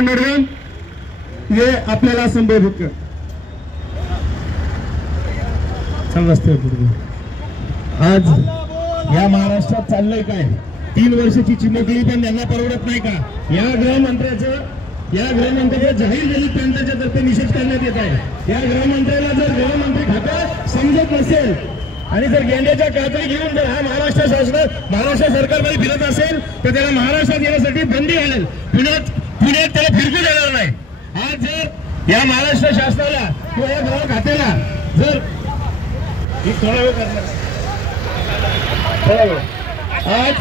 मिळून हे आपल्याला संबोधित कर. आज या महाराष्ट्रात चाललंय काय? 3 वर्षाची चिमुकली पण त्यांना परवडत नाही का? या गृहमंत्र्याचा जाहीर दलित पॅनलच्या तर्फे निषेध करण्यात येत आहे. या गृहमंत्र्याला जर गृहमंत्री खातं समजत नसेल आणि जर गेंड्याच्या कातरी घेऊन जर हा महाराष्ट्र सरकारमध्ये फिरत असेल तर त्याला महाराष्ट्रात येण्यासाठी बंदी घालेल. पुण्यात त्याला फिरकू देणार नाही. आज जर या महाराष्ट्र शासनाला किंवा या गृह खात्याला जर थोडा वेळ करणार आज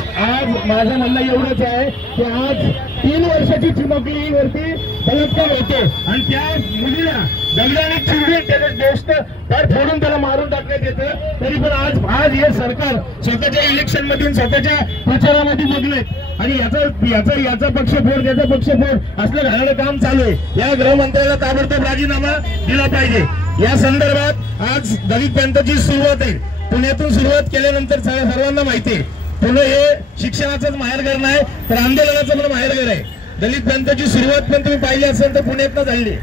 माझं म्हणणं एवढंच आहे की आज 3 वर्षाची चिमुकलीवरती बलात्कार होतो आणि त्या मुलीला दगडाने चिरडून त्याचं दोस्त तर फोडून त्याला मारून टाकण्यात येतं. तरी पण आज हे सरकार स्वतःच्या इलेक्शन मधून स्वतःच्या प्रचारामध्ये बघलंय आणि याचा पक्षफोड त्याचा पक्षफोड असलं घालणं काम चालू आहे. या गृहमंत्र्याला ताबडतोब राजीनामा दिला पाहिजे. या संदर्भात आज दलित पॅनलची सुरुवात आहे. पुण्यातून सुरुवात केल्यानंतर सर्वांना माहिती आहे पुणे हे शिक्षणाचंच माहेरघर नाही तर आंदोलनाचं पण माहेरघर आहे. दलित पॅनलची सुरुवात पण तुम्ही पाहिली असेल तर पुण्यातनं झाली.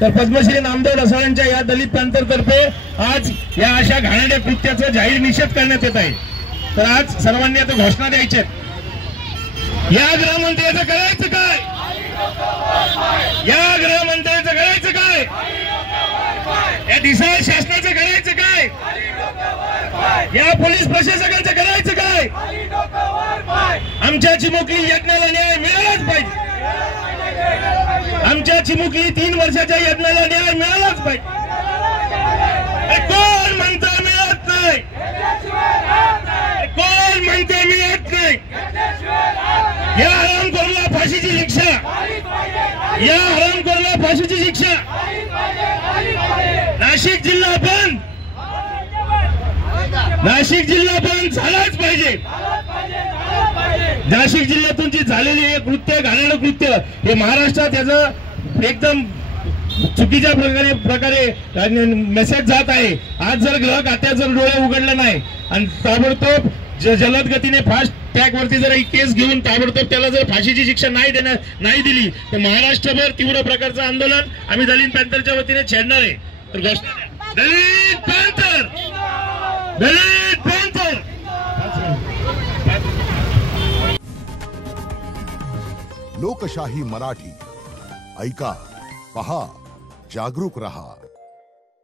तर पद्मश्री नामदेव ढसाळांच्या या दलित पॅनलतर्फे आज या अशा घाणेरड्या कृत्याचा जाहीर निषेध करण्यात येत आहे. तर आज सर्वांनी आता घोषणा द्यायच्या. या गृहमंत्र्याचं करायचं काय? या गृहमंत्र्याचं करायचं काय? या ढिसाळ शासनाचं करायचं काय? या पोलीस प्रशासकांचं करायचं काय? आमच्या चिमुकली यज्ञाला न्याय मिळालाच पाहिजे. आमच्या चिमुकली 3 वर्षाच्या यज्ञाला न्याय मिळालाच पाहिजे. कोण म्हणतं मिळत नाही? कोण म्हणतं मिळत नाही? या हरामखोराला फाशीची शिक्षा. या हरामखोराला फाशीची शिक्षा. नाशिक जिल्हा बंद. नाशिक जिल्हा बंद झालाच पाहिजे. नाशिक जिल्ह्यातून जी झालेली हे कृत्य घाणेरडं कृत्य हे महाराष्ट्रात याचं एकदम चुकीच्या प्रकारे मेसेज जात आहे. आज जर गृह खात्यात जर डोळे उघडले नाही आणि ताबडतोब जलद गतीने फास्ट ट्रॅक वरती जर एक केस घेऊन ताबडतोब त्याला जर फाशीची शिक्षा नाही दिली तर महाराष्ट्रभर तीव्र प्रकारचं आंदोलन आम्ही दलित पॅनलच्या वतीने छेडणार आहे. तर घोषणा दलित पॅनल. लोकशाही मराठी ऐका, पहा, जागरूक रहा.